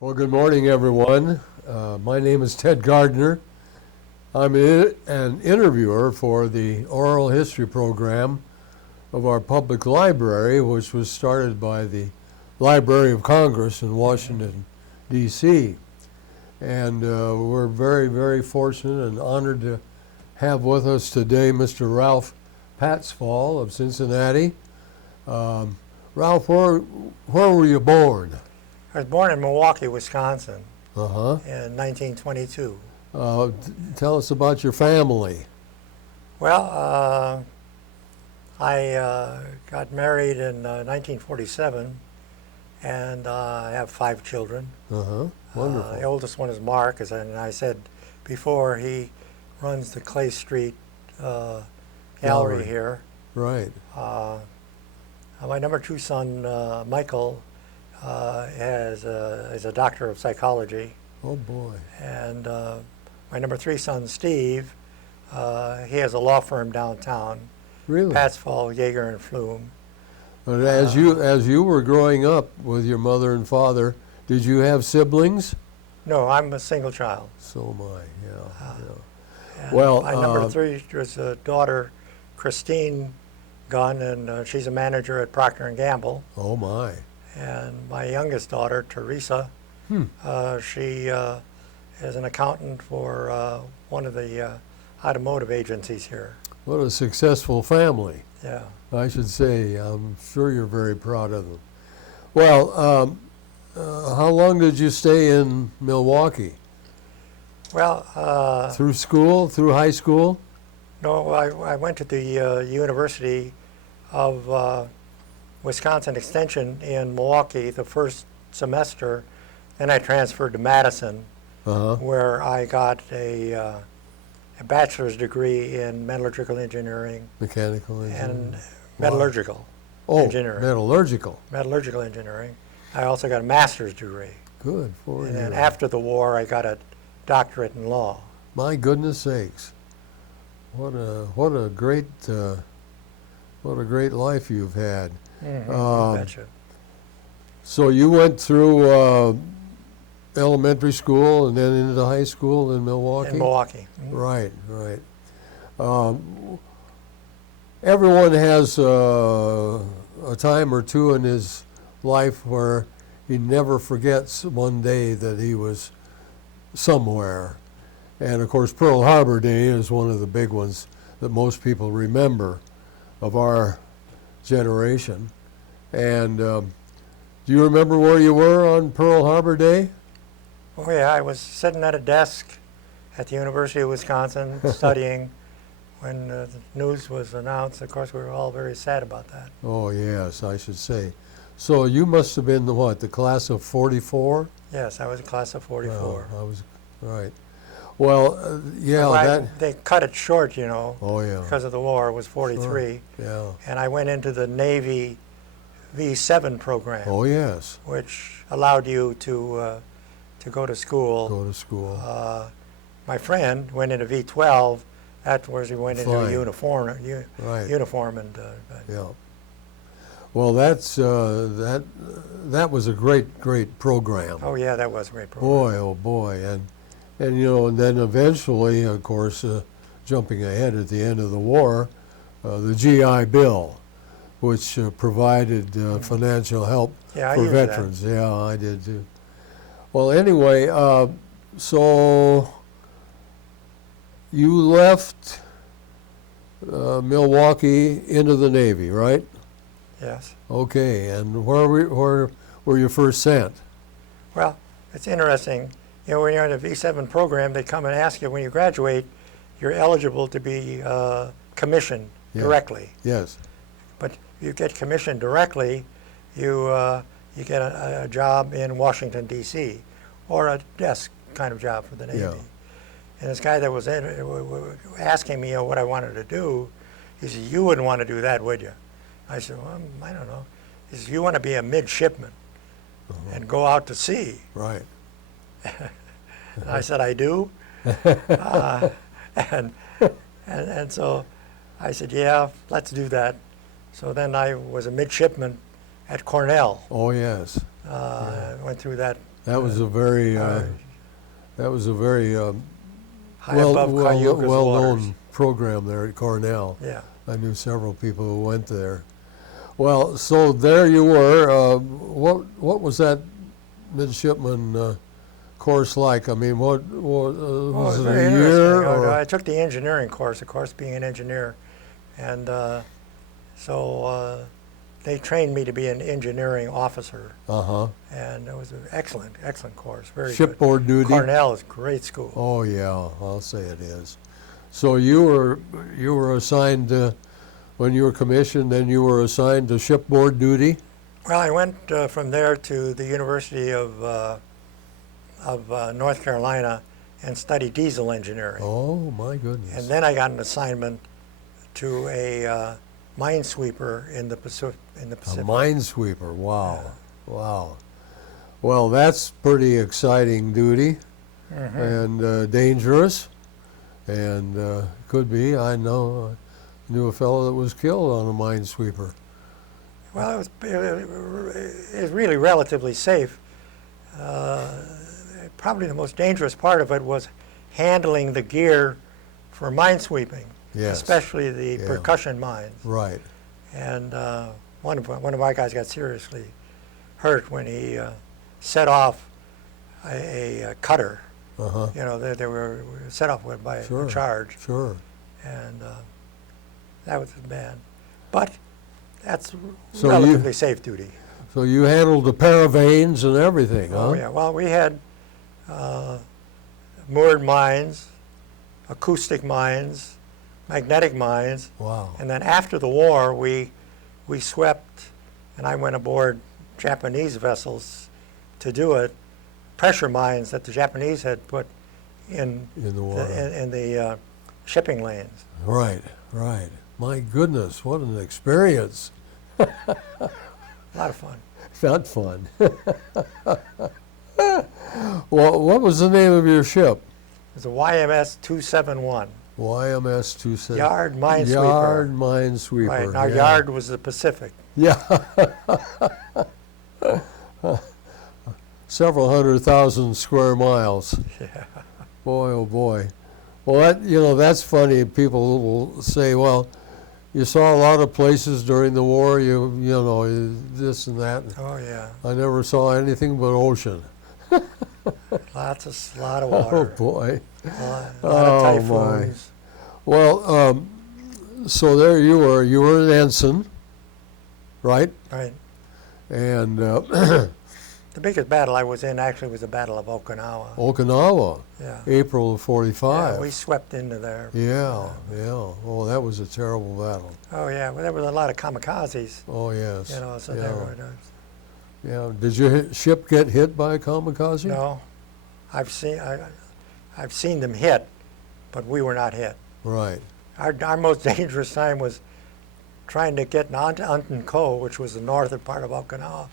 Well, good morning, everyone. My name is Ted Gardner. I'm an interviewer for the oral history program of our public library, which was started by the Library of Congress in Washington, D.C. And we're very, very fortunate and honored to have with us today Mr. Ralph Patsfall of Cincinnati. Ralph, where were you born? I was born in Milwaukee, Wisconsin Uh-huh. in 1922. Tell us about your family. Well, I got married in 1947, and I have 5 children. Uh-huh. Wonderful. The oldest one is Mark, as I said before. He runs the Clay Street gallery here. Right. My number 2 son, Michael, is a doctor of psychology. Oh, boy. And my number 3 son, Steve, he has a law firm downtown, Really? Patsfall, Yeager and Flume. But as you were growing up with your mother and father, did you have siblings? No, I'm a single child. So am I, yeah. And Well, my number 3 was a daughter, Christine Gunn, and she's a manager at Procter & Gamble. Oh, my. And my youngest daughter, Teresa, she is an accountant for one of the automotive agencies here. What a successful family, Yeah. I should say. I'm sure you're very proud of them. Well, how long did you stay in Milwaukee? Well, Through school, through high school? no, I went to the University of Wisconsin Extension in Milwaukee the first semester. Then I transferred to Madison, Uh-huh. where I got a bachelor's degree in metallurgical engineering Mechanical engineering. and metallurgical Oh, engineering. metallurgical. Engineering. I also got a master's degree. Good for And you. then after the war, I got a doctorate in law. My goodness sakes, what a great life you've had. You betcha. So you went through elementary school and then into high school in Milwaukee. In Milwaukee. Mhm. Right, right. Everyone has a time or two in his life where he never forgets one day that he was somewhere. And of course, Pearl Harbor Day is one of the big ones that most people remember of our generation. And do you remember where you were on Pearl Harbor Day? Oh yeah, I was sitting at a desk at the University of Wisconsin studying when the news was announced. Of course, we were all very sad about that. Oh, yes, I should say. So you must have been the class of 44? Yes, I was a class of 44. I was, right. Well, yeah, Well, that, they cut it short, oh, yeah. because of the war. It was 43. Yeah. And I went into the Navy V7 program, Oh, yes, which allowed you to go to school. go to school. My friend went into V12. Afterwards, he went into a Fine. uniform. Right. Uniform, and Yeah. Well, that was a great program. oh yeah, that was a great program. Boy, oh boy, and and then eventually, of course, jumping ahead at the end of the war, the GI Bill, which provided financial help Yeah, I for used that. veterans. Yeah, I did too. Well, anyway, so you left Milwaukee into the Navy, right? Yes. Okay, and where were you first sent? Well, it's interesting. When you're in a V7 program, they come and ask you when you graduate, you're eligible to be commissioned Yeah. directly. Yes. But you get commissioned directly, you get a job in Washington, D.C., or a desk kind of job for the Navy. Yeah. And this guy that was asking me what I wanted to do, he said, "You wouldn't want to do that, would you?" I said, "Well, I don't know." He said, "You want to be a midshipman and go out to sea." Right. And I said, "I do." And so I said, "Yeah, let's do that." So then I was a midshipman at Cornell. Oh, yes. Went through that That was a very high above Cayuga's waters. well-known program there at Cornell. Yeah. I knew several people who went there. Well, so there you were. What was that midshipman course like? I mean, what was it, very a year? interesting. Or? I took the engineering course, of course, being an engineer, and so they trained me to be an engineering officer, and it was an excellent course, very good. Shipboard duty? Cornell is a great school. Oh yeah, I'll say it is. So you were assigned when you were commissioned, then you were assigned to shipboard duty? Well, I went from there to the University of North Carolina and studied diesel engineering. Oh my goodness. And then I got an assignment to a minesweeper in the Pacific. A minesweeper, wow, wow. Well, that's pretty exciting duty, and dangerous, and could be. I knew a fellow that was killed on a minesweeper. Well, it was really relatively safe. Probably the most dangerous part of it was handling the gear for minesweeping, especially the percussion mines. Right. And one of my guys got seriously hurt when he set off a cutter. You know, they were set off by a charge. Sure. And that was bad. But that's relatively safe duty. So you handled the paravanes and everything, huh? Oh, yeah. Well, we had moored mines, acoustic mines, magnetic mines. Wow. And then after the war, we swept, and I went aboard Japanese vessels to do it, pressure mines that the Japanese had put in the water, in the shipping lanes. Right, right. My goodness, what an experience. A lot of fun. Not fun. Well, what was the name of your ship? It was a YMS 271. YMS 271. Yard minesweeper. Yard minesweeper. Right, and our yard was the Pacific. Yeah. Several 100,000 square miles. Yeah. Boy, oh boy. Well, that's funny. People will say, well, you saw a lot of places during the war, you know, this and that. Oh, yeah. I never saw anything but ocean. Lot of water. Oh, boy. A lot of typhoons. My. Well, so there you were an ensign, right? Right. And the biggest battle I was in actually was the Battle of Okinawa. Okinawa, Yeah. April of 45. Yeah, we swept into there. Yeah. Oh, that was a terrible battle. Oh, yeah. Well, there was a lot of kamikazes. Oh, yes. You know, so yeah. they were. Yeah. Did your ship get hit by a kamikaze? No. I've seen them hit, but we were not hit. Right. Our most dangerous time was trying to get onto Unton Cove, which was the northern part of Okinawa,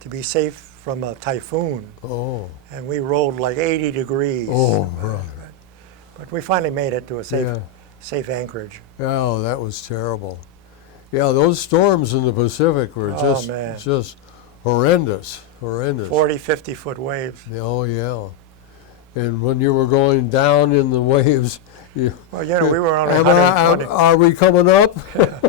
to be safe from a typhoon. Oh. And we rolled like 80 degrees. Oh, right. But we finally made it to a safe anchorage. Oh, that was terrible. Yeah, those storms in the Pacific were just horrendous. 40, 50-foot waves. Oh, yeah. And when you were going down in the waves, we were only 120. Are we coming up? Yeah.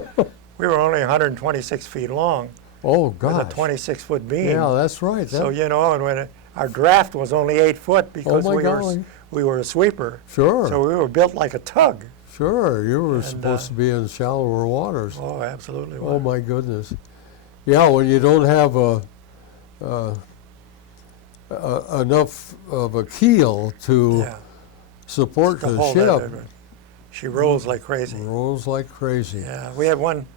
We were only 126 feet long. Oh, God. With a 26-foot beam. Yeah, that's right. So, and when our draft was only 8 foot because we were a sweeper. Sure. So we were built like a tug. Sure, you were supposed to be in shallower waters. Oh, absolutely. Oh, my goodness. Yeah, when you don't have enough of a keel to support the ship. She rolls like crazy. Rolls like crazy. Yeah, we had one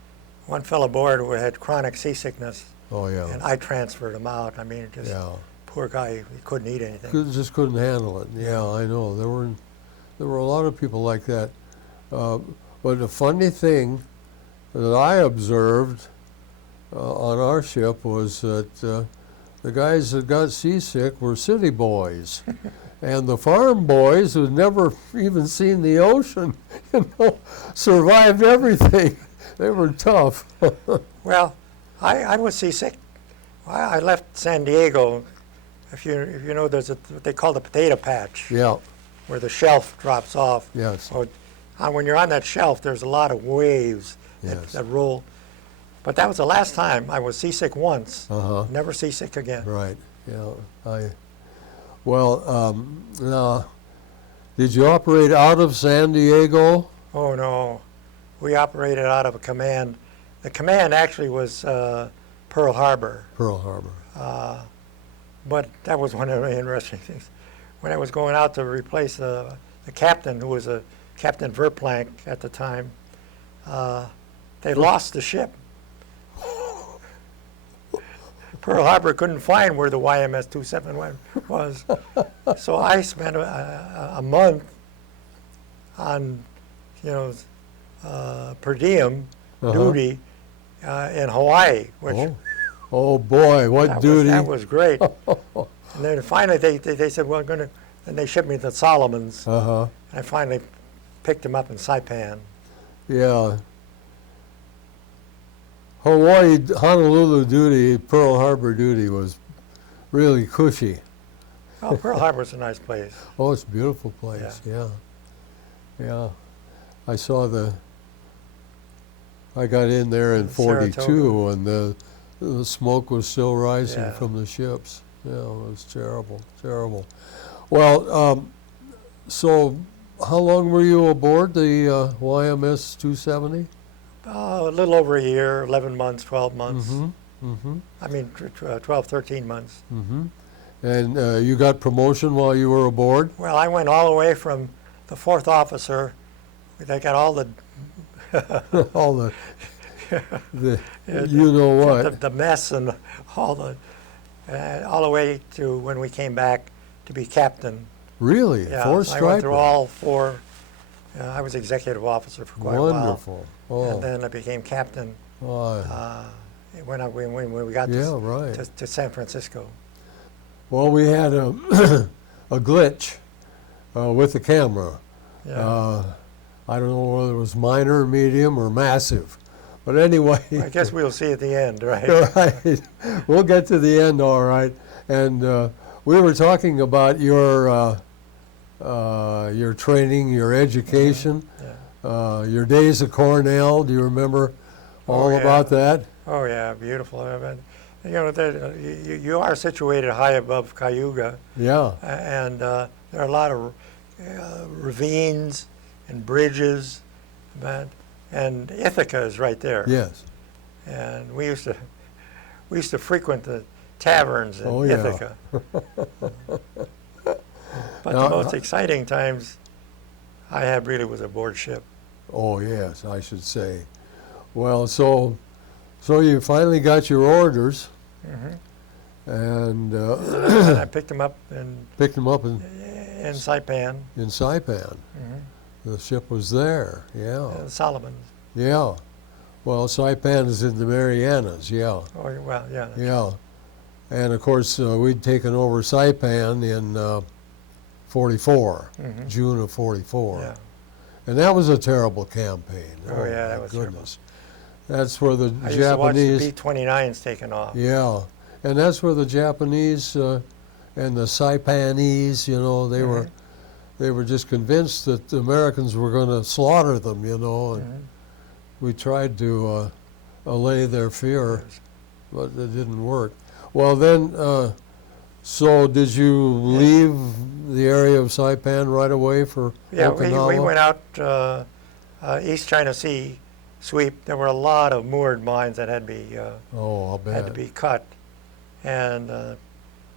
fellow aboard who had chronic seasickness. Oh, yeah. And I transferred him out. I mean, poor guy, he couldn't eat anything. Just couldn't handle it. Yeah, I know. There were a lot of people like that. But the funny thing that I observed on our ship was that the guys that got seasick were city boys. And the farm boys who'd never even seen the ocean, survived everything. They were tough. Well, I was seasick. I left San Diego if you know, there's what they call the potato patch, Yeah. where the shelf drops off. Yes. Well, when you're on that shelf, there's a lot of waves Yes. that roll. But that was the last time. I was seasick once. Uh-huh. Never seasick again. Right. Yeah. Now, did you operate out of San Diego? Oh no, we operated out of a command. The command actually was Pearl Harbor. Pearl Harbor. But that was one of the interesting things. When I was going out to replace the captain, who was a Captain Verplank at the time, they lost the ship. Pearl Harbor couldn't find where the YMS 271 was. So I spent a month on, per diem duty in Hawaii, which Oh boy, what duty! that was great. And then finally they said, well, and they shipped me to Solomons. Uh-huh. And I finally picked him up in Saipan. Yeah. Hawaii, Honolulu duty, Pearl Harbor duty was really cushy. Oh, Pearl Harbor's a nice place. Oh, it's a beautiful place. Yeah. Yeah. I got in there in '42, Saratoga. and the smoke was still rising Yeah. from the ships. Yeah, it was terrible, terrible. Well, so how long were you aboard the YMS 270? A little over a year, 11 months, 12 months. Mm-hmm. Mm-hmm. I mean, 12, 13 months. Mm-hmm. And you got promotion while you were aboard? Well, I went all the way from the fourth officer. They got all the All the you know what? the mess and all the way to when we came back to be captain. Really? Yeah, Four I striper? went through all four. I was executive officer for quite a while. Wonderful. Oh. And then I became captain when we got right. to San Francisco. Well, we had a a glitch with the camera. Yeah. I don't know whether it was minor, medium, or massive. But anyway. I guess we'll see at the end, right? Right. We'll get to the end, all right. And we were talking about your training, your education, your days at Cornell. Do you remember all about that? Oh, yeah, beautiful. You are situated high above Cayuga. Yeah. And there are a lot of ravines and bridges, and Ithaca is right there. Yes. And we used to frequent the taverns in Ithaca. But the most exciting times I had really was aboard ship. Oh yes, I should say. Well, so you finally got your orders, and And I picked them up in Saipan. in Saipan. The ship was there. Yeah. Solomons. Yeah. Well, Saipan is in the Marianas. Yeah. Oh well, yeah. Yeah. And of course, we'd taken over Saipan in '44, June of '44. Yeah. And that was a terrible campaign. Oh, yeah, my that was goodness. That's where the I used to watch Japanese. the B-29s taking off. Yeah, and that's where the Japanese and the Saipanese, they were just convinced that the Americans were going to slaughter them, and we tried to allay their fear, but it didn't work. Well, then, so did you leave the area of Saipan right away for Okinawa? we went out East China Sea sweep. There were a lot of moored mines that had to be cut, and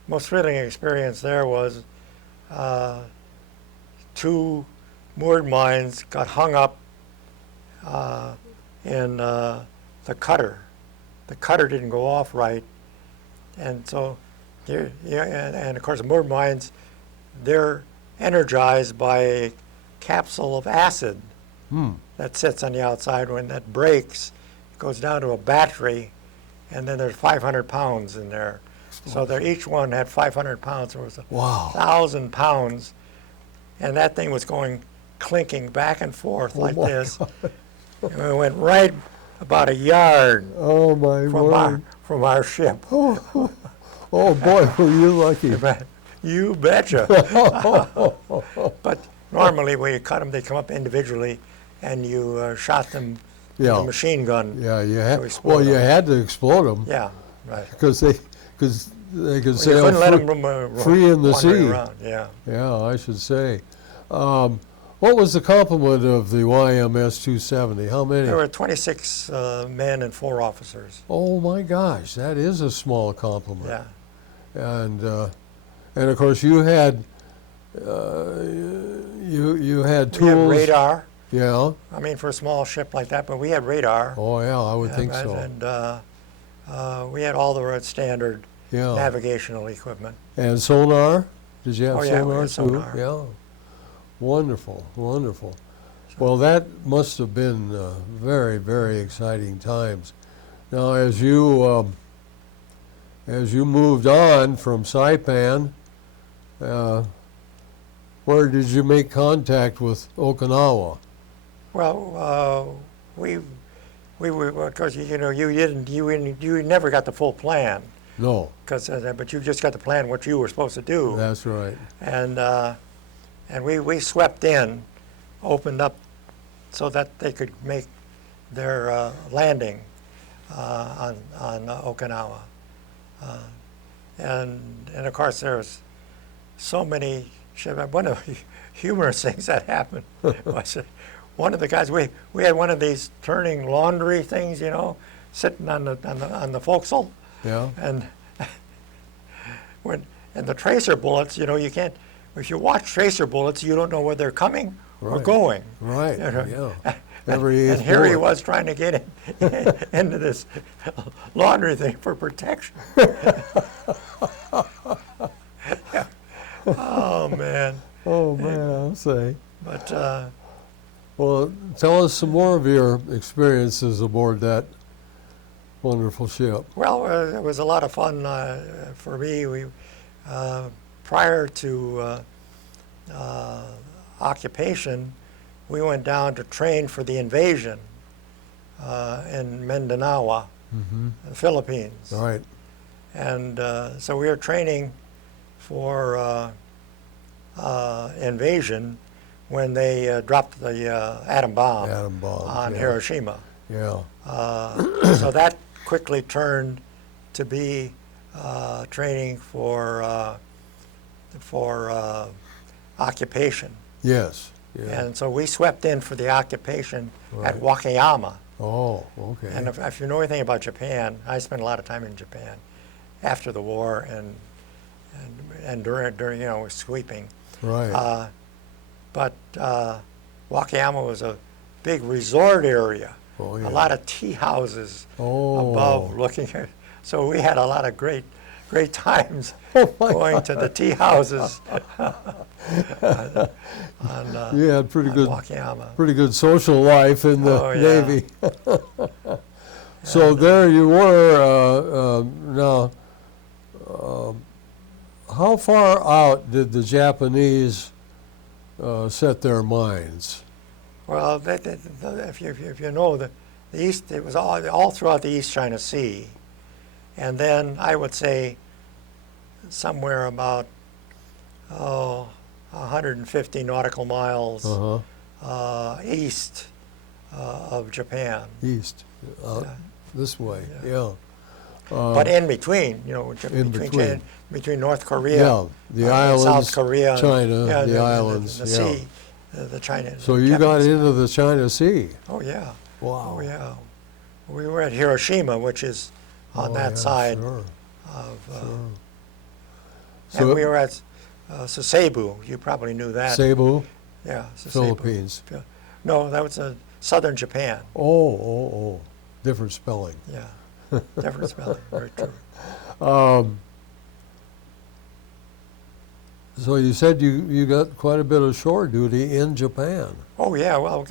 most thrilling experience there was 2 moored mines got hung up in the cutter. The cutter didn't go off right, and so and of course the moored mines, they're energized by a capsule of acid that sits on the outside. When that breaks, it goes down to a battery, and then there's 500 pounds in there. So each one had 500 pounds. There was 1,000 pounds, and that thing was going clinking back and forth like this. And it went right about a yard Oh my word. from our ship. Oh boy, were you lucky. You betcha. But normally when you cut them, they come up individually, and you shot them with Yeah. a machine gun. Yeah, you to had. explode Well, you them. had to explode them Yeah, right. because they could Well, you sail couldn't let free, them free in the wandering sea. around. Yeah. Yeah, I should say. What was the complement of the YMS 270? How many? There were 26 men and 4 officers. Oh my gosh, that is a small complement. Yeah. And of course you had you had We had tools. radar. Yeah. I mean, for a small ship like that, but we had radar. Oh yeah, I would think so. And we had all the standard Yeah. navigational equipment. And sonar? Did you have Oh, yeah, we sonar had too? sonar. Yeah. Wonderful, wonderful. Well, that must have been very, very exciting times. Now, as you moved on from Saipan, where did you make contact with Okinawa? Well, we were, because you never got the full plan, No, but you just got the plan what you were supposed to do. that's right. And we swept in, opened up so that they could make their landing on Okinawa. And of course there was so many ships. One of the humorous things that happened was that one of the guys, we had one of these turning laundry things, sitting on the forecastle, Yeah. and and the tracer bullets, you can't. If you watch tracer bullets, you don't know where they're coming or Right. going. Right. You know? Yeah. Every And eighth here he bullet. was trying to get into this laundry thing for protection. Oh man! Oh man, I'll say. But Well, tell us some more of your experiences aboard that wonderful ship. well, it was a lot of fun for me. We prior to occupation, we went down to train for the invasion in Mindanao, the Philippines. All right. And so we were training for invasion when they dropped the atom bomb Atom bombs, on yeah. Hiroshima. Yeah. So that quickly turned to be training for occupation. Yes. Yeah. And so we swept in for the occupation at Right. Wakayama. Oh, okay. And if you know anything about Japan, I spent a lot of time in Japan after the war and during sweeping. Right. But Wakayama was a big resort area. Oh, yeah. A lot of tea houses Oh. above looking at. So we had a lot of great times Oh, my going to the tea houses You had pretty on good, Wakayama. pretty good social life in the Oh, yeah. Navy. So there you were. Now, how far out did the Japanese set their minds? Well, if you know the East, it was all throughout the East China Sea, and then I would say somewhere about 150 nautical miles Uh-huh. east of Japan. East, Yeah. this way. Yeah. Yeah. But in between, in between. between North Korea, Yeah, the islands, South Korea, China, yeah, the islands. the yeah. sea, the China. So the you got Japanese- into the China Sea. Oh yeah. Wow. Oh yeah. We were at Hiroshima, which is on Oh, that yeah, side Sure. of. Sure. And So we were at Sasebo. You probably knew that. Cebu, Yeah, Sasebo. Philippines. No, that was southern Japan. Oh. Different spelling. Yeah, different spelling. Very true. So you said you got quite a bit of shore duty in Japan. Oh yeah. Well,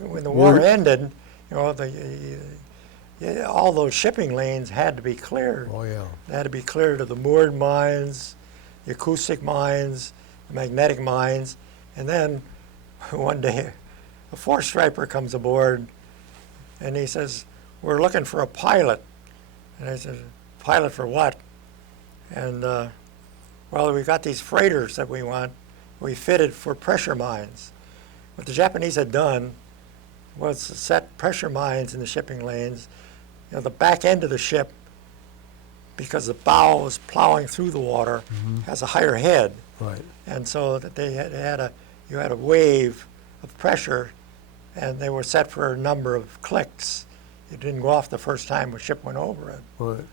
when the war Were- ended, all those shipping lanes had to be cleared. Oh yeah. They had to be cleared of the moored mines, the acoustic mines, the magnetic mines, and then one day a four-striper comes aboard, and he says, "We're looking for a pilot." And I said, "Pilot for what?" And well, we got these freighters that we fitted for pressure mines. What the Japanese had done was set pressure mines in the shipping lanes. You know, the back end of the ship, because the bow was plowing through the water, has a higher head. Right. And so that you had a wave of pressure, and they were set for a number of clicks. It didn't go off the first time the ship went over it. Right.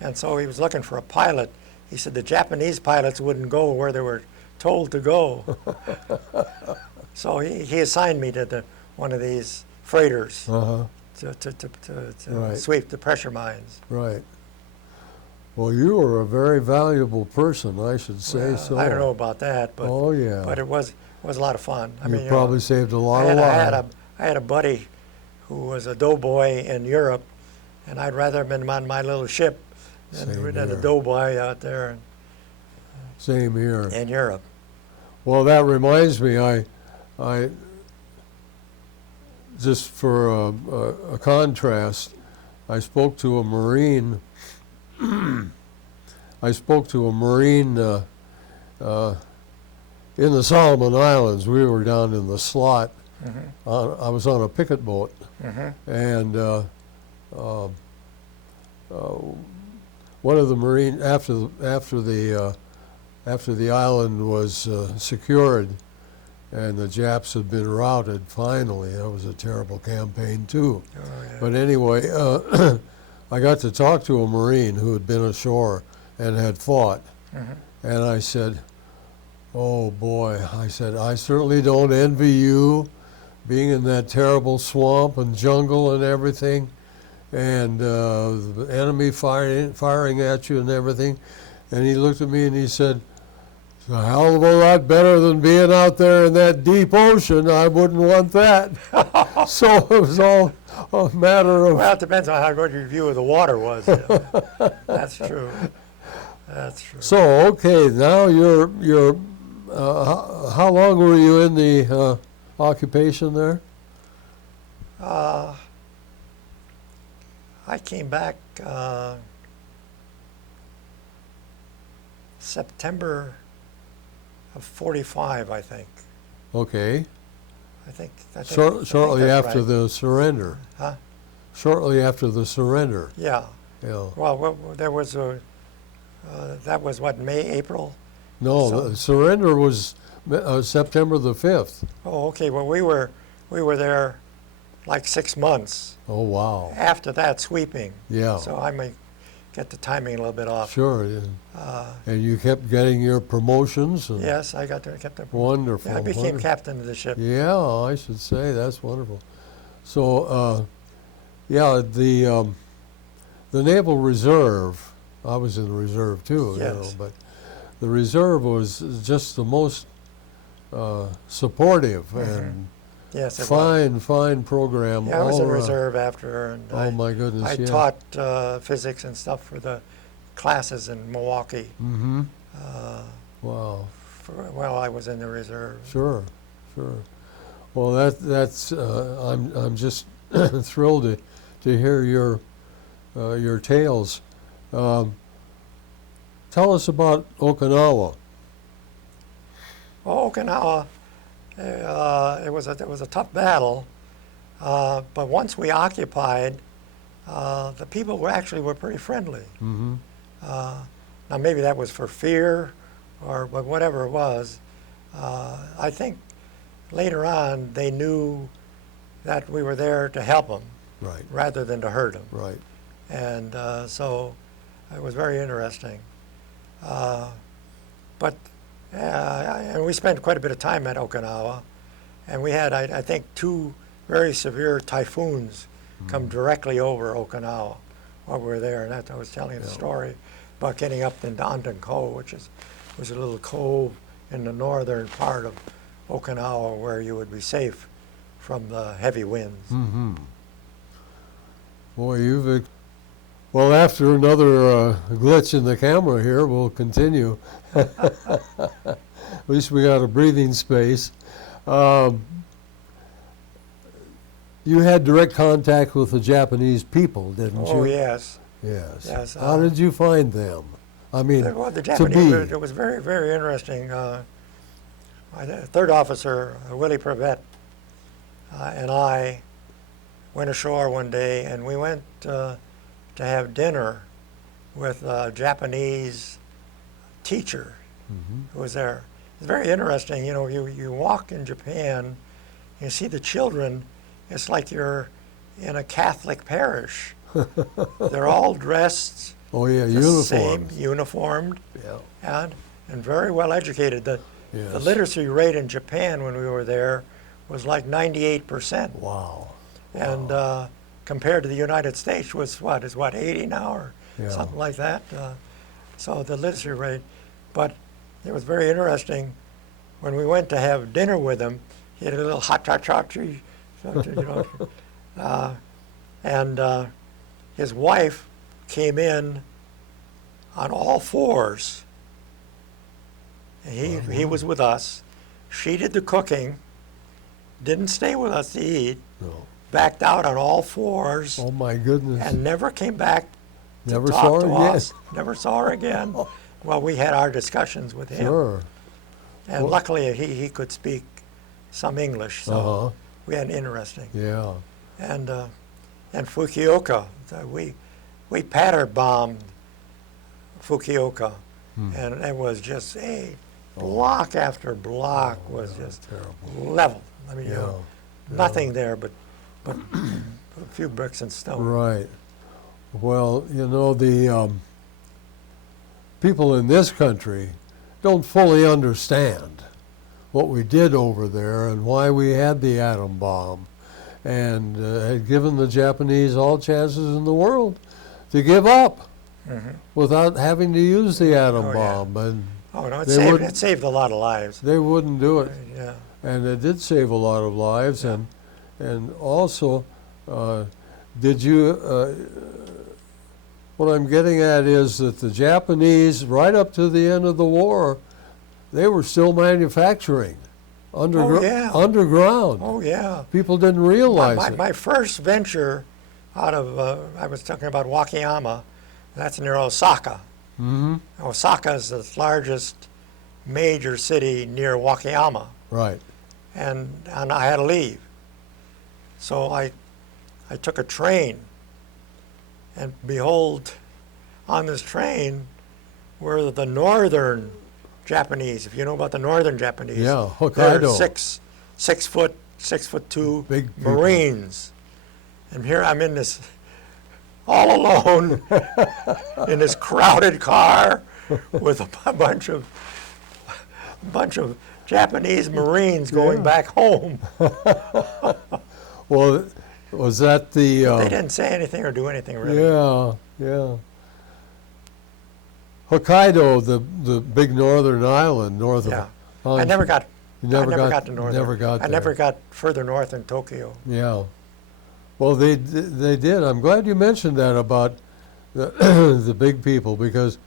And so he was looking for a pilot. He said the Japanese pilots wouldn't go where they were told to go. So he assigned me to one of these freighters Uh-huh. to Right. sweep the pressure mines. Right. Well, you were a very valuable person, I should say so. I don't know about that, but Oh, yeah. but it was a lot of fun. I You mean, probably saved a lot I of had lives. I had a buddy who was a doughboy in Europe, and I'd rather have been on my little ship than Same a here. doughboy out there Same here. in Europe. Well, that reminds me, I just for a contrast, I spoke to a Marine. I spoke to a Marine in the Solomon Islands. We were down in the slot. I was on a picket boat, and one of the Marine after the island was secured, and the Japs had been routed finally. That was a terrible campaign too. Oh, yeah. But anyway, I got to talk to a Marine who had been ashore and had fought, and I said, "Oh boy," I said, "I certainly don't envy you, being in that terrible swamp and jungle and everything, and the enemy firing at you and everything." And he looked at me and he said, "It's a hell of a lot better than being out there in that deep ocean. I wouldn't want that." So it was all a matter of. Well, it depends on how good your view of the water was. That's true. That's true. So okay, now you're. How long were you in the occupation there? I came back September of '45, I think. Okay. I think Shortly that's after right. the surrender. Huh? Shortly after the surrender. Yeah. Yeah. Well, there was that was what, April? No, So- the surrender was September the 5th. Oh, okay. Well, we were there like 6 months. Oh, wow. After that, sweeping. Yeah. So I may get the timing a little bit off. Sure. And you kept getting your promotions. And Yes, I kept the. Wonderful. Yeah, I became wonderful. captain of the ship. Yeah, I should say that's wonderful. So, yeah, the Naval Reserve. I was in the reserve too, Yes. but the reserve was just the most supportive and Yes, it was. fine program. Yeah, I was all in around. reserve after, and Oh my goodness! I yeah. taught physics and stuff for the classes in Milwaukee. Mm-hmm. Uh, Wow. while I was in the reserve. Sure. Well, that's I'm just thrilled to hear your tales. Tell us about Okinawa. Well, Okinawa, it was a tough battle, but once we occupied, the people were pretty friendly. Mm-hmm. Now maybe that was for fear, but whatever it was, I think later on they knew that we were there to help them Right. rather than to hurt them, Right. and so it was very interesting. But and we spent quite a bit of time at Okinawa, and we had, I think, 2 very severe typhoons come directly over Okinawa while we were there. And that, I was telling the story about getting up into Onton Cove, which was a little cove in the northern part of Okinawa where you would be safe from the heavy winds. Mm-hmm. Boy, well, after another glitch in the camera here, we'll continue. At least we got a breathing space. You had direct contact with the Japanese people, didn't you? Oh, yes. Yes. Yes, How did you find them? I mean, Well, the to Japanese, be. it was very, very interesting. My third officer, Willie Prevet, and I went ashore one day, and we went to have dinner with a Japanese teacher who was there. It's very interesting. You know, you walk in Japan, you see the children, it's like you're in a Catholic parish. They're all dressed Oh yeah, the same, uniforms. uniformed, Yeah. and very well educated. The Yes. literacy rate in Japan when we were there was like 98%. Wow. And compared to the United States was what, 80 now or Yeah. something like that. So the literacy rate. But it was very interesting when we went to have dinner with him. He had a little hot you know, and his wife came in on all fours. And he was with us. She did the cooking, didn't stay with us to eat, No. backed out on all fours, Oh my goodness. and never came back to Never talk saw to her again. us. Never saw her again. Well, we had our discussions with him. Sure. And Well- luckily he could speak some English, so Uh-huh. we had interesting. Yeah. And Fukuoka, we pattern bombed Fukuoka, and it was just block after block was just Terrible. level. I mean, you Yeah. know, nothing there but a few bricks and stone. Right. Well, you know, the people in this country don't fully understand what we did over there and why we had the atom bomb, and had given the Japanese all chances in the world to give up without having to use the atom Oh, yeah. bomb, and Oh no, They wouldn't- it saved a lot of lives. they wouldn't do it. Yeah. And it did save a lot of lives, and also, did you? What I'm getting at is that the Japanese, right up to the end of the war, they were still manufacturing yeah. underground. Oh yeah. People didn't realize it. My first venture out of I was talking about Wakayama, that's near Osaka. Hmm. Osaka is the largest major city near Wakayama, Right. and I had to leave. So I took a train, and behold, on this train were the northern Japanese. If you know about the northern Japanese, Yeah, they're Hokkaido. 6'2" Big people. Marines, and here I'm in this all alone in this crowded car with a bunch of Japanese Marines going back home. Well, was that the? They didn't say anything or do anything really. Yeah. Hokkaido, the big northern island north Yeah. of. I never got. You never I never got- got to northern. never got I never there. got further north than Tokyo. Yeah. Well, they did. I'm glad you mentioned that about the, the big people, because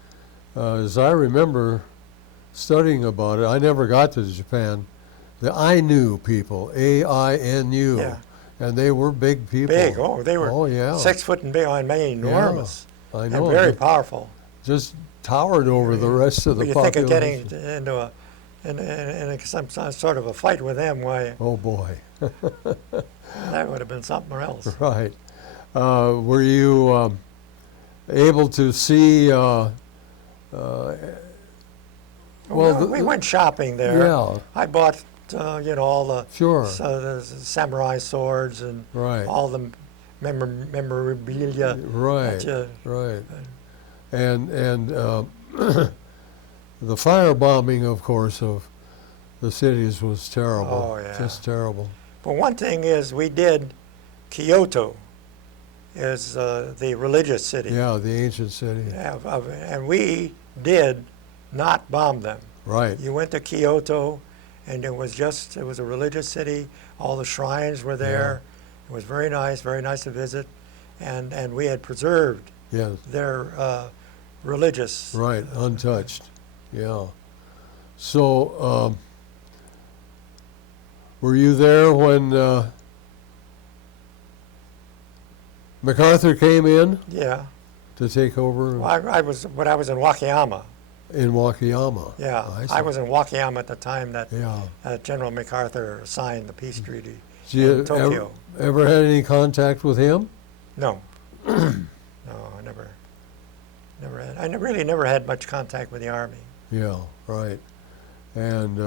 as I remember studying about it, I never got to Japan. The Ainu people, Ainu, Yeah. and they were big people. Big. Oh, they were Oh, yeah. 6 foot and big. I mean, enormous. I And know. very Just- powerful. just towered over the rest of the You think of population. getting into some sort of a fight with them? Why, Oh boy. that would have been something else. Right. Were you able to see? Well, we went shopping there. Yeah. I bought, all the Sure. the samurai swords and Right. all the memorabilia. Right. that you- Right. And the firebombing, of course, of the cities was terrible. Oh, yeah. Just terrible. But one thing is, we did Kyoto, is the religious city, Yeah, the ancient city. and we did not bomb them. Right. You went to Kyoto, and it was a religious city. All the shrines were there. It was very nice to visit, and we had preserved Yeah. their religious. Right. Untouched. Yeah. So, were you there when MacArthur came in? Yeah. to take over Well, I was when I was in Wakayama. in Wakayama. Yeah, I see. I was in Wakayama at the time that Yeah. General MacArthur signed the peace treaty Did you in Tokyo. ever had any contact with him? No, no, I never had. I really never had much contact with the Army. Yeah, right. And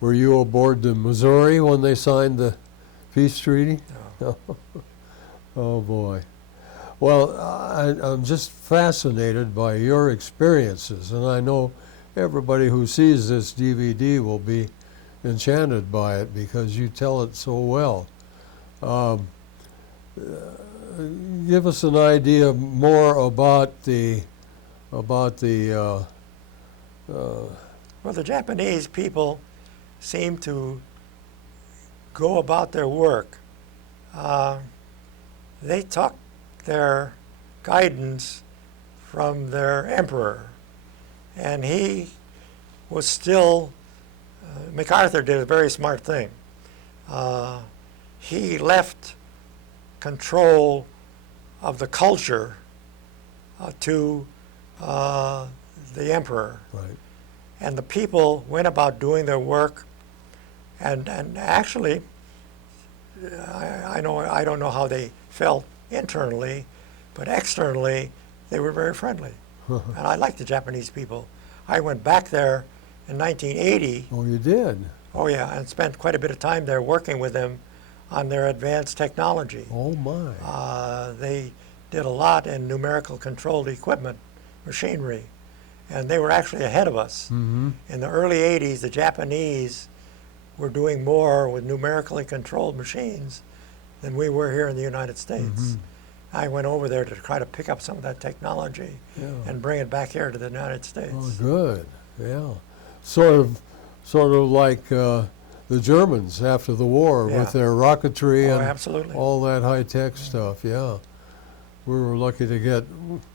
were you aboard the Missouri when they signed the peace treaty? No. Oh boy. Well, I'm just fascinated by your experiences, and I know everybody who sees this DVD will be enchanted by it because you tell it so well. Give us an idea more about the Well, the Japanese people seem to go about their work. They took their guidance from their emperor, and he was still, MacArthur did a very smart thing. He left control of the culture to the emperor. right. And the people went about doing their work, and actually, I don't know how they felt internally, but externally, they were very friendly. And I like the Japanese people. I went back there in 1980. Oh, you did? Oh yeah, and spent quite a bit of time there working with them on their advanced technology. Oh my. They did a lot in numerical controlled equipment, machinery, and they were actually ahead of us. Mm-hmm. In the early 80s, the Japanese were doing more with numerically controlled machines than we were here in the United States. Mm-hmm. I went over there to try to pick up some of that technology and bring it back here to the United States. Oh, good. Yeah. Sort of like the Germans after the war Yeah. with their rocketry Oh, and absolutely. all that high-tech stuff. Yeah. We were lucky to get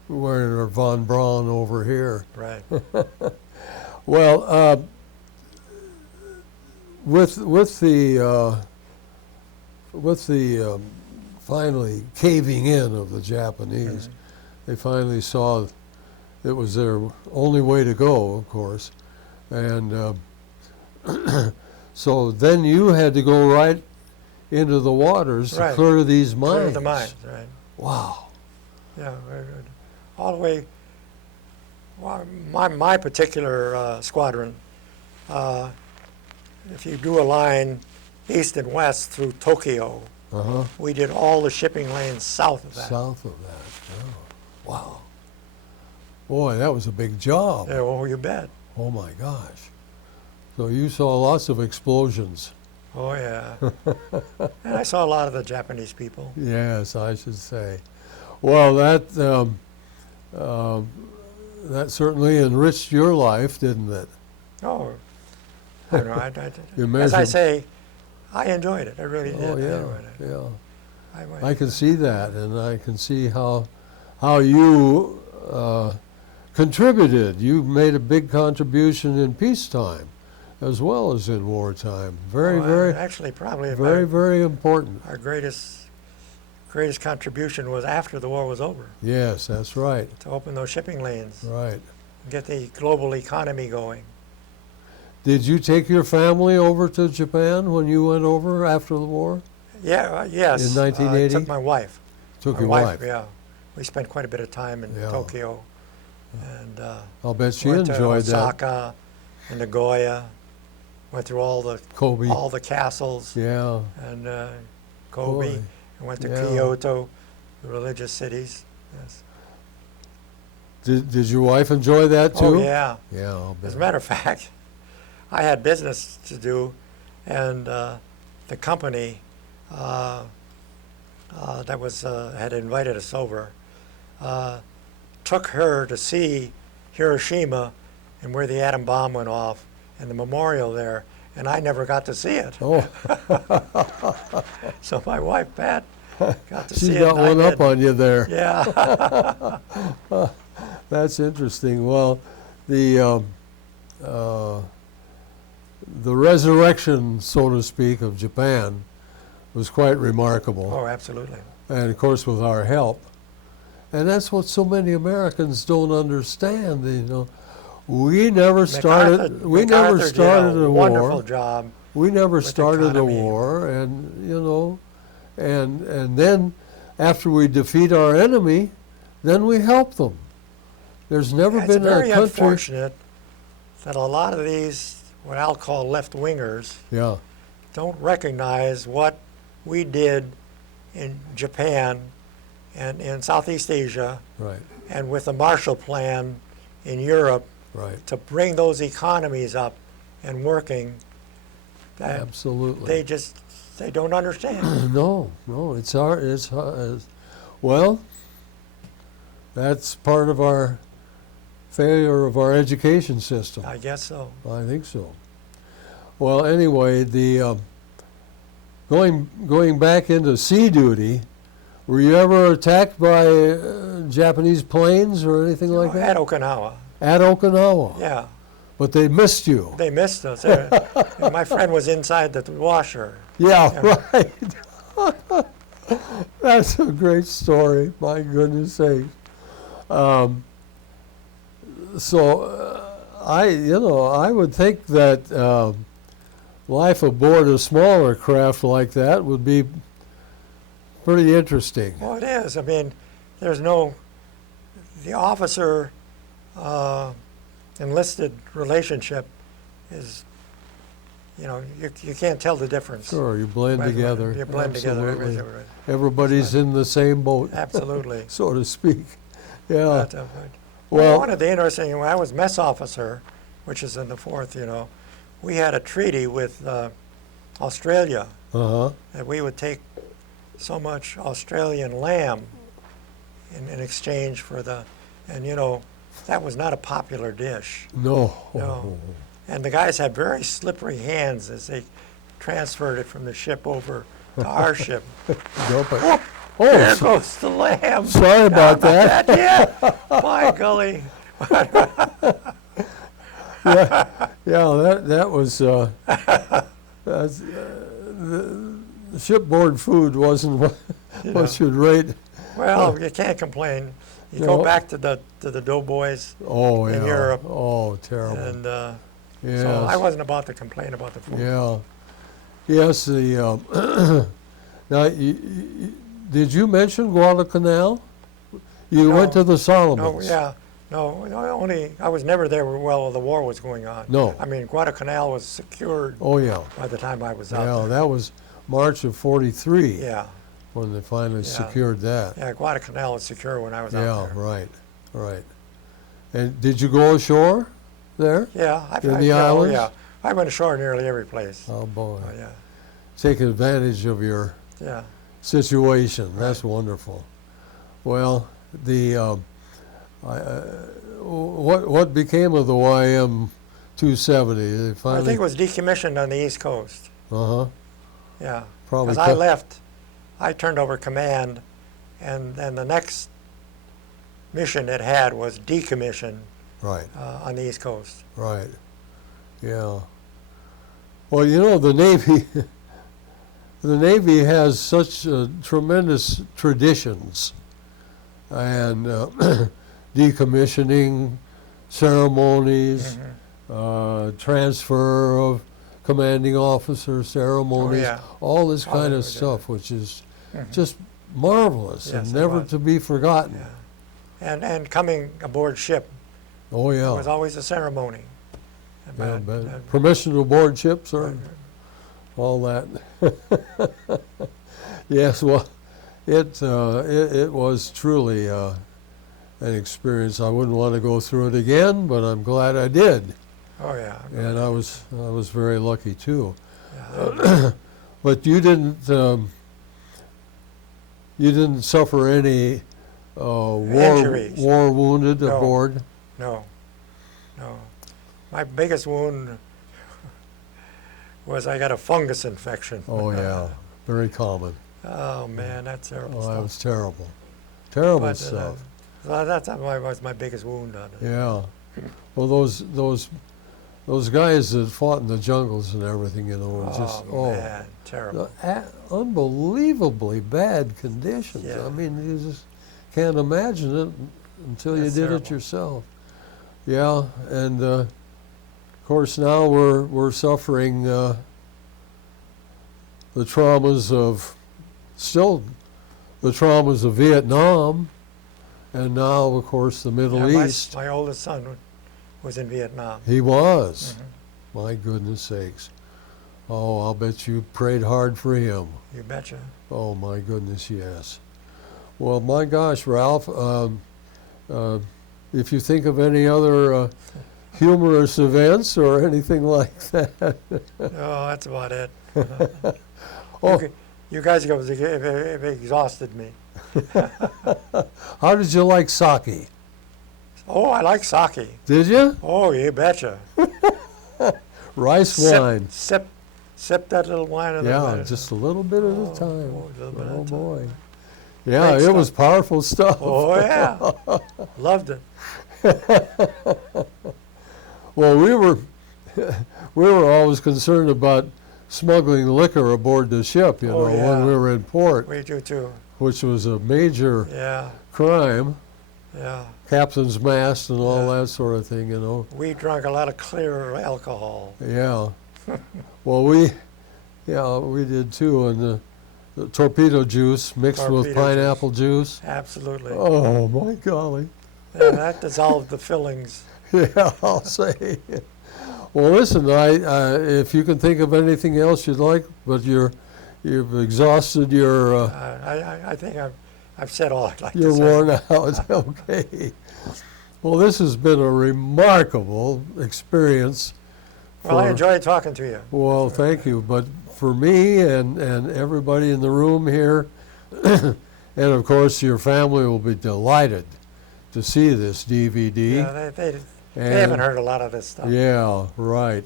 Werner von Braun over here. Right. Well, with the finally caving in of the Japanese, they finally saw it was their only way to go, of course, and so then you had to go right into the waters to Right. clear these mines. Clear the mines, right. Wow. Yeah, very good. All the way, well, my particular squadron, if you do a line east and west through Tokyo, Uh-huh. we did all the shipping lanes south of that. South of that. Oh. Wow. Boy, that was a big job. Yeah, well, you bet. Oh my gosh. So you saw lots of explosions. Oh, yeah. And I saw a lot of the Japanese people. Yes, I should say. Well, that certainly enriched your life, didn't it? Oh, I don't know. You As I measured- say, I enjoyed it. I really did. Oh I yeah, enjoyed it. yeah. I I can see that, and I can see how you contributed. You made a big contribution in peacetime, as well as in wartime. Very, actually, probably very important. our greatest contribution was after the war was over, Yes, that's right. to open those shipping lanes, Right. get the global economy going. Did you take your family over to Japan when you went over after the war? Yeah, yes. In 1980? I took my wife. Took My your wife. Yeah. We spent quite a bit of time in Yeah. Tokyo, and I'll bet she went enjoyed to that. Osaka and Nagoya. Went through all the Kobe. castles Yeah. and Kobe. Boy, And went to yeah. Kyoto, the religious cities. Yes. Did your wife enjoy that too? Oh yeah. Yeah, I'll bet. As a matter of fact, I had business to do, and the company that was had invited us over took her to see Hiroshima and where the atom bomb went off and the memorial there, and I never got to see it. Oh, So my wife Pat got to she see it. got and I one up didn't. on you there. Yeah. That's interesting. Well, the resurrection, so to speak, of Japan was quite remarkable. Oh, absolutely. And of course with our help. And that's what so many Americans don't understand. We never started. We never MacArthur started did a a wonderful war. job. We never with the started a economy. war, and then after we defeat our enemy, then we help them. There's never It's been a very country. unfortunate that a lot of these, what I'll call left-wingers, Yeah, don't recognize what we did in Japan and in Southeast Asia right, and with the Marshall Plan in Europe right. to bring those economies up and working. That Absolutely. they don't understand. No, it's well, that's part of our failure of our education system. I guess so. I think so. Well, anyway, the going back into sea duty, were you ever attacked by Japanese planes or anything like At that? Okinawa, At Okinawa. yeah. But they missed you. They missed us. My friend was inside the washer. Yeah, Yeah. right. That's a great story. My goodness sakes. I would think that life aboard a smaller craft like that would be pretty interesting. Well, it is. I mean, the officer enlisted relationship is, you can't tell the difference. Sure, you blend Right, together. You blend together. Absolutely. Everything. Everybody's in the same boat, Absolutely. so to speak. Yeah. But, Well, one of the interesting, when I was mess officer, which is in the 4th, we had a treaty with Australia uh-huh. that we would take so much Australian lamb in exchange for and that was not a popular dish. No. No. And the guys had very slippery hands as they transferred it from the ship over to our ship. Nope. There Oh, goes the lamb. sorry about that. Yeah. By golly. That was the shipboard food wasn't what you'd rate. Well, you can't complain. You No. go back to the doughboys, Oh, in yeah. Europe. Oh, terrible. and Yes. so I wasn't about to complain about the food. Yeah. Yes, now, did you mention Guadalcanal? You went No. to the No, Solomons. yeah. No, I was never there while the war was going on. No. I mean, Guadalcanal was secured Oh, yeah. by the time I was out Yeah, there. that was March of '43 Yeah. when they finally Yeah. secured that. Yeah, Guadalcanal was secure when I was Yeah, out there. right. And did you go ashore there? Yeah. In the islands? Yeah. I went ashore nearly every place. Oh, boy. Oh, yeah. Taking advantage of your Yeah. situation. That's wonderful. Well, what became of the YM 270? They I finally. think it was decommissioned on the East Coast. Uh huh. Yeah. Probably. Because I left, I turned over command, and then the next mission it had was decommission Right. on the East Coast. Right. Yeah. Well, the Navy. The Navy has such tremendous traditions, and decommissioning ceremonies, transfer of commanding officer ceremonies, yeah. all this Oh, kind they of would do stuff, which is just marvelous Yes, and it never was. to be forgotten. Yeah. And coming aboard ship Oh yeah. was always a ceremony. Yeah, But, but permission to board ships or all that. Yes, well, it was truly an experience. I wouldn't want to go through it again, but I'm glad I did, oh yeah. and I was very lucky too. Yeah. But you didn't suffer any Injuries. war wounded No. aboard. No. My biggest wound was I got a fungus infection. Oh yeah, very common. Oh man, that's terrible Oh, that stuff. was terrible. Terrible But, stuff. that was my biggest wound on it. Yeah. Well, those guys that fought in the jungles and everything, were just man, terrible. unbelievably bad conditions. Yeah. I mean, you just can't imagine it until you That's did it terrible. yourself. Yeah, and of course now we're suffering the traumas of Vietnam, and now of course the Middle Yeah, East. my oldest son was in Vietnam. He was. Mhm. My goodness sakes. Oh, I'll bet you prayed hard for him. You betcha. Oh my goodness, yes. Well, my gosh, Ralph, if you think of any other humorous events or anything like that. Oh, that's about it. Oh, You guys have exhausted me. how did you like sake? Oh, I like sake. Did you? Oh, you betcha. Rice wine. Sip that little wine. Yeah, just a little bit at a time. Oh, a little bit at a Oh time. boy. Yeah, Great it was stuff. powerful stuff. Oh, yeah. Loved it. Well, we were always concerned about smuggling liquor aboard the ship, you Oh, know, yeah. when we were in port, We do too. which was a major Yeah, crime, yeah. captain's mast and all Yeah. that sort of thing, you know. We drank a lot of clear alcohol. Yeah. Well, we did too, and the torpedo juice mixed with Torpedo pineapple juice. Absolutely. Oh my golly. And that dissolved the fillings. Yeah, I'll say. Well, listen, if you can think of anything else you'd like, but you've exhausted your I think I've said all I'd like you're to say. worn out. Okay. Well, this has been a remarkable experience. Well, I for- enjoyed talking to you. Well, thank you. But for me and everybody in the room here, and of course your family will be delighted to see this DVD. Yeah, they And- haven't heard a lot of this stuff. Yeah, right.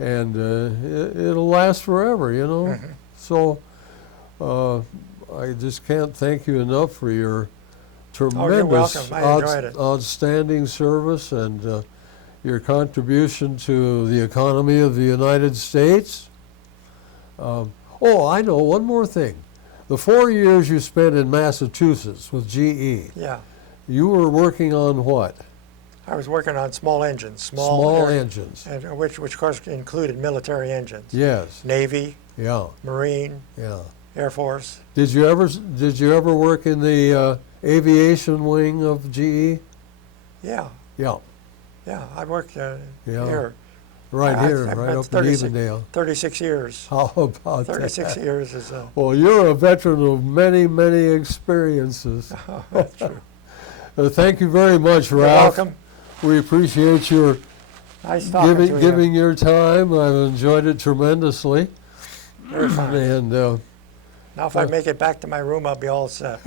And it'll last forever, you know. Mhm. So I just can't thank you enough for your tremendous, welcome. I enjoyed it. outstanding service and your contribution to the economy of the United States. Oh, I know one more thing. The 4 years you spent in Massachusetts with GE, Yeah. you were working on what? I was working on small engines. Small air- engines. and which of course included military engines. Yes. Navy, Yeah. Marine, Yeah. Air Force. Did you ever work in the aviation wing of GE? Yeah, Yeah. yeah. I worked Yeah. here. Right I've here, spent right up in 36 Evendale. 36 years. How about 36 that? years is Well, you're a veteran of many, many experiences. that's true. Thank you very much, You're Ralph. welcome. We appreciate your Nice talking to you. giving your time. I've enjoyed it tremendously. Very fine. And Now if I make it back to my room, I'll be all set.